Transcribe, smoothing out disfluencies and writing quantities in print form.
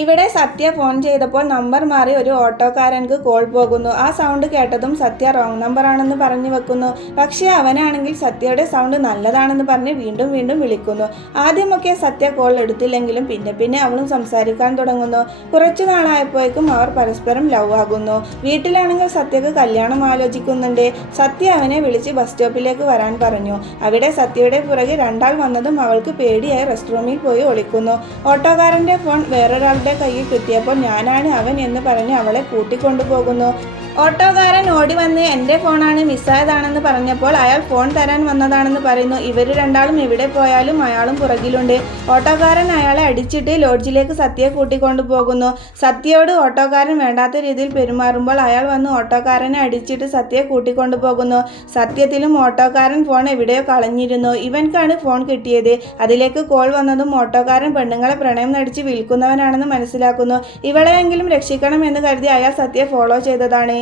ഇവിടെ സത്യ ഫോൺ ചെയ്തപ്പോൾ നമ്പർ മാറി ഒരു ഓട്ടോക്കാരൻക്ക് കോൾ പോകുന്നു. ആ സൗണ്ട് കേട്ടതും സത്യ റോങ് നമ്പറാണെന്ന് പറഞ്ഞു വെക്കുന്നു. പക്ഷേ അവനാണെങ്കിൽ സത്യയുടെ സൗണ്ട് നല്ലതാണെന്ന് പറഞ്ഞ് വീണ്ടും വീണ്ടും വിളിക്കുന്നു. ആദ്യമൊക്കെ സത്യ കോൾ എടുത്തില്ലെങ്കിലും പിന്നെ അവളും സംസാരിക്കാൻ തുടങ്ങുന്നു. കുറച്ചു നാളായപ്പോഴേക്കും അവർ പരസ്പരം ലവ് ആകുന്നു. വീട്ടിലാണെങ്കിൽ സത്യക്ക് കല്യാണം ആലോചിക്കുന്നുണ്ട്. സത്യ അവനെ വിളിച്ച് ബസ് സ്റ്റോപ്പിലേക്ക് വരാൻ പറഞ്ഞു. അവിടെ സത്യയുടെ പുറകെ രണ്ടാൾ വന്നതും അവൾക്ക് പേടിയായി റെസ്റ്റ് റൂമിൽ പോയി ഒളിക്കുന്നു. ഓട്ടോക്കാരൻ്റെ ഫോൺ വേറൊരാളുടെ കയ്യിൽ കിട്ടിയപ്പോൾ ഞാനാണ് അവൻ എന്ന് പറഞ്ഞ് അവളെ കൂട്ടിക്കൊണ്ടുപോകുന്നു. ഓട്ടോക്കാരൻ ഓടി വന്ന് എൻ്റെ ഫോണാണ് മിസ്സായതാണെന്ന് പറഞ്ഞപ്പോൾ അയാൾ ഫോൺ തരാൻ വന്നതാണെന്ന് പറയുന്നു. ഇവർ രണ്ടാളും എവിടെ പോയാലും അയാളും പുറകിലുണ്ട്. ഓട്ടോക്കാരൻ അയാളെ അടിച്ചിട്ട് ലോഡ്ജിലേക്ക് സത്യയെ കൂട്ടിക്കൊണ്ടുപോകുന്നു. സത്യയോട് ഓട്ടോക്കാരൻ വേണ്ടാത്ത രീതിയിൽ പെരുമാറുമ്പോൾ അയാൾ വന്ന് ഓട്ടോക്കാരനെ അടിച്ചിട്ട് സത്യയെ കൂട്ടിക്കൊണ്ടുപോകുന്നു. സത്യത്തിലും ഓട്ടോക്കാരൻ ഫോൺ എവിടെയോ കളഞ്ഞിരുന്നു. ഇവൻക്കാണ് ഫോൺ കിട്ടിയത്. അതിലേക്ക് കോൾ വന്നതും ഓട്ടോക്കാരൻ പെണ്ണുങ്ങളെ പ്രണയം നടിച്ച് വിൽക്കുന്നവനാണെന്ന് മനസ്സിലാക്കുന്നു. ഇവളെയെങ്കിലും രക്ഷിക്കണം എന്ന് കരുതി അയാൾ സത്യയെ ഫോളോ ചെയ്തതാണ്.